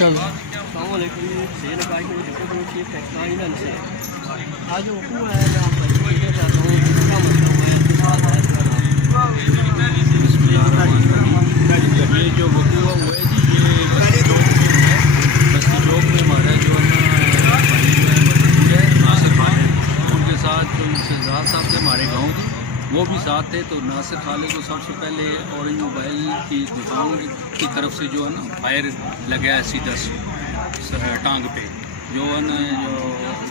چلو السلام علیکم. سید عکاش میں ڈپٹی چیف ٹیکس لائن سے آج وقوع ہے میں آپ کو یہ چاہتا ہوں کہ کیا مسئلہ ہوا ہے اس کے ساتھ یہ جو وقوع ہوا ہے جی یہ بستی چوک میں ہمارا جو ہے ناصر خالد ان کے ساتھ جو شہزاد صاحب تھے ہمارے گاؤں کے وہ بھی ساتھ تھے. تو ناصر خالد کو سب سے پہلے اورنج موبائل کی دکان کی طرف سے جو ہے نا فائر لگا ہے سیدھا ٹانگ پہ جو ہے نا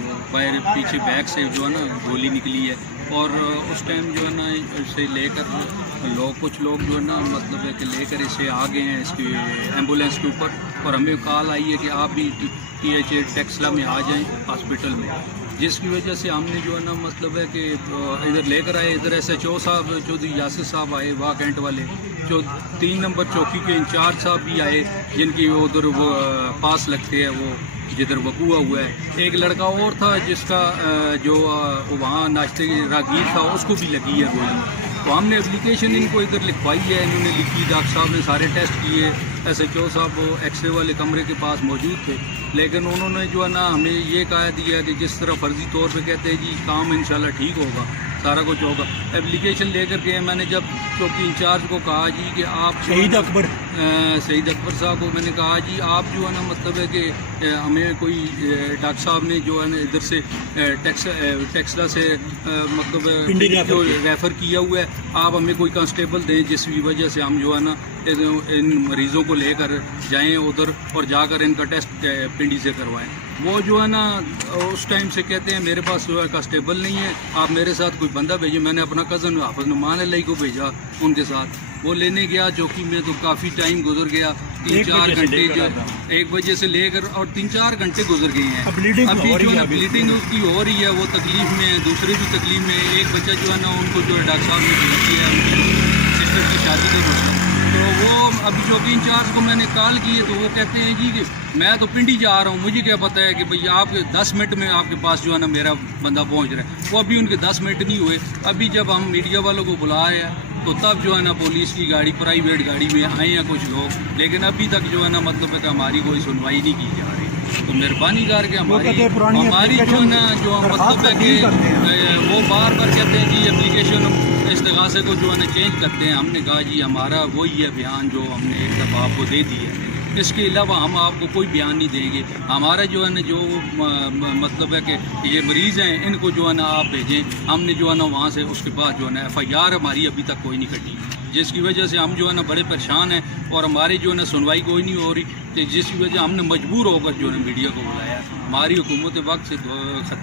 جو فائر پیچھے بیک سے جو ہے نا گولی نکلی ہے. اور اس ٹائم جو ہے نا اسے لے کر کچھ لوگ جو ہے نا مطلب ہے کہ لے کر اسے آ گئے ہیں اس کی ایمبولینس کے اوپر. اور ہمیں کال آئی ہے کہ آپ بھی پی ایچ اے ٹیکسلا میں آ جائیں ہاسپٹل میں, جس کی وجہ سے ہم نے جو ہے نا مطلب ہے کہ ادھر لے کر آئے. ادھر ایس ایچ او صاحب چودھری یاسر صاحب آئے واہ کینٹ والے, جو 3 نمبر چوکی کے انچارج صاحب بھی آئے جن کی وہ ادھر وہ پاس لگتے ہیں وہ جدھر وقوع ہوا ہے. ایک لڑکا اور تھا جس کا جو وہاں ناشتے راگیر تھا اس کو بھی لگی ہے گولی. تو ہم نے اپلیکیشن ان کو ادھر لکھوائی ہے, انہوں نے لکھی, ڈاکٹر صاحب نے سارے ٹیسٹ کیے, ایس ایچ او صاحب ایکس رے والے کمرے کے پاس موجود تھے. لیکن انہوں نے جو ہے نا ہمیں یہ کہا دیا کہ جس طرح فرضی طور پہ کہتے ہیں جی کام انشاءاللہ ٹھیک ہوگا, سارا کچھ ہوگا. اپلیکیشن لے کر کے میں نے جب چوکی انچارج کو کہا جی کہ آپ شہید اکبر صاحب کو میں نے کہا جی آپ جو ہے نا مطلب ہے کہ ہمیں کوئی ڈاکٹر صاحب نے جو ہے نا ادھر سے ٹیکسلا سے مطلب جو ریفر کیا ہوا ہے, آپ ہمیں کوئی کانسٹیبل دیں جس کی وجہ سے ہم جو ہے نا ان مریضوں کو لے کر جائیں ادھر اور جا کر ان کا ٹیسٹ پنڈی سے کروائیں. وہ جو ہے نا اس ٹائم سے کہتے ہیں میرے پاس جو ہے کانسٹیبل نہیں ہے, آپ میرے ساتھ کوئی بندہ بھیجیں. میں نے اپنا کزن حافظ نعمان علیہ کو بھیجا ان کے ساتھ, وہ لینے گیا چوکی میں. تو کافی ٹائم گزر گیا, 3-4 گھنٹے, 1 بجے سے لے کر اور 3-4 گھنٹے گزر گئے ہیں. ابھی جو ہے نا بلیڈنگ اس کی ہو رہی ہے, وہ تکلیف میں, دوسرے بھی تکلیف میں. ایک بچہ جو ہے نا ان کو جو ہے ڈاکٹر صاحب نے بھیج دیا ہے ان کی سسٹر کی شادی کے مسئلہ. تو وہ ابھی چوکی انچارج کو میں نے کال کی ہے, تو وہ کہتے ہیں جی کہ میں تو پنڈی جا رہا ہوں, مجھے کیا پتہ ہے کہ بھئی آپ 10 منٹ میں آپ کے پاس جو ہے نا میرا بندہ پہنچ رہا ہے. وہ ابھی ان کے 10 منٹ نہیں ہوئے. ابھی جب ہم میڈیا والوں کو بلایا تو تب جو ہے نا پولیس کی گاڑی, پرائیویٹ گاڑی میں آئے ہیں کچھ لوگ, لیکن ابھی تک جو ہے نا مطلب ہے کہ ہماری کوئی سنوائی نہیں کی جا رہی. تو مہربانی کر کے ہماری جو ہے نا جو مطلب ہے کہ وہ بار بار کہتے ہیں جی اپلیکیشن استغاثے کو جو ہے نا چینج کرتے ہیں. ہم نے کہا جی ہمارا وہی ہے بیان جو ہم نے ایک دفعہ آپ کو دے دی ہے, اس کے علاوہ ہم آپ کو کوئی بیان نہیں دیں گے. ہمارا جو ہے نا جو مطلب ہے کہ یہ مریض ہیں ان کو جو ہے نا آپ بھیجیں. ہم نے جو ہے نا وہاں سے اس کے بعد جو ہے نا FIR ہماری ابھی تک کوئی نہیں کٹی, جس کی وجہ سے ہم جو ہے نا بڑے پریشان ہیں. اور ہماری جو ہے نا سنوائی کوئی نہیں ہو رہی, جس کی وجہ ہم نے مجبور ہو کر جو ہے نا میڈیا کو بلایا. ہماری حکومت وقت سے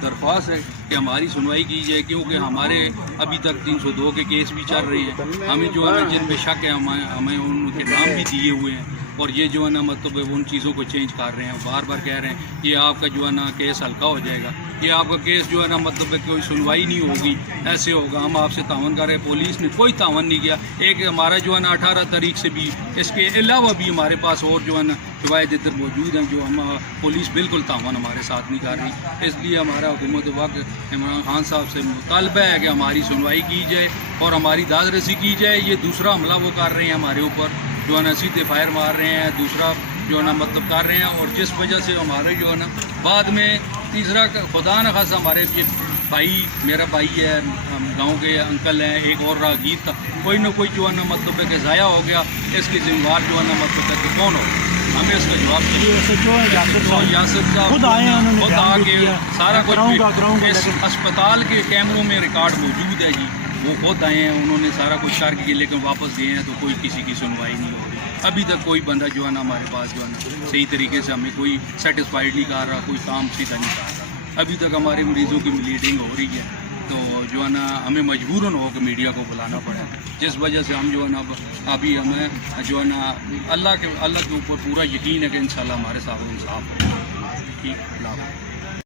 درخواست ہے کہ ہماری سنوائی کی جائے, کیونکہ ہمارے ابھی تک 302 کے کیس بھی چل رہے ہیں. ہمیں جو ہے نا جن پہ شک ہے ہمیں ان کے نام بھی دیے ہوئے ہیں, اور یہ جو ہے نا مطلب ان چیزوں کو چینج کر رہے ہیں. بار بار کہہ رہے ہیں یہ آپ کا جو ہے نا کیس ہلکا ہو جائے گا, یہ آپ کا کیس جو ہے نا مطلب کوئی سنوائی نہیں ہوگی, ایسے ہوگا. ہم آپ سے تعاون کر رہے ہیں, پولیس نے کوئی تعاون نہیں کیا. ایک ہمارا جو ہے نا 18 تاریخ سے بھی, اس کے علاوہ بھی ہمارے پاس اور جو ہے نا شواہد ادھر موجود ہیں, جو ہم پولیس بالکل تعاون ہمارے ساتھ نہیں کر رہی. اس لیے ہمارا حکومت وقت عمران خان صاحب سے مطالبہ ہے کہ ہماری سنوائی کی جائے اور ہماری داد رسی کی جائے. یہ دوسرا حملہ وہ کر رہے ہیں ہمارے اوپر, جو ہے نا سیدھے فائر مار رہے ہیں, دوسرا جو ہے نا مطلب کر رہے ہیں. اور جس وجہ سے ہمارے جو ہے نا بعد میں تیسرا خدا نہ خاصا ہمارے یہ بھائی, میرا بھائی ہے, گاؤں کے انکل ہیں, ایک اور راہگیر تھا, کوئی نہ کوئی جو ہے نا مطلب ہے کہ ضائع ہو گیا. اس کی ذمہ دار جو ہے نا مطلب ہے کہ کون ہو, ہمیں اس کا جواب چاہیے. یاسر صاحب خود آ کے سارا کچھ اس اسپتال کے کیمروں میں ریکارڈ موجود ہے جی, وہ خود آئے ہیں, انہوں نے سارا کچھ کر کے لیکن واپس گئے ہیں. تو کوئی کسی کی سنوائی نہیں ہو رہی. ابھی تک کوئی بندہ جو ہے نا ہمارے پاس جو ہے نا صحیح طریقے سے ہمیں کوئی سیٹسفائڈ نہیں کر رہا, کوئی کام سیدھا نہیں کر رہا. ابھی تک ہمارے مریضوں کی بلیڈنگ ہو رہی ہے, تو جو ہے نا ہمیں مجبوراً ہو کہ میڈیا کو بلانا پڑا, جس وجہ سے ہم جو ہے نا ابھی ہمیں جو ہے نا اللہ کے اوپر پورا یقین ہے کہ انشاءاللہ ہمارے ساتھ انصاف ہوگا. ٹھیک. اللہ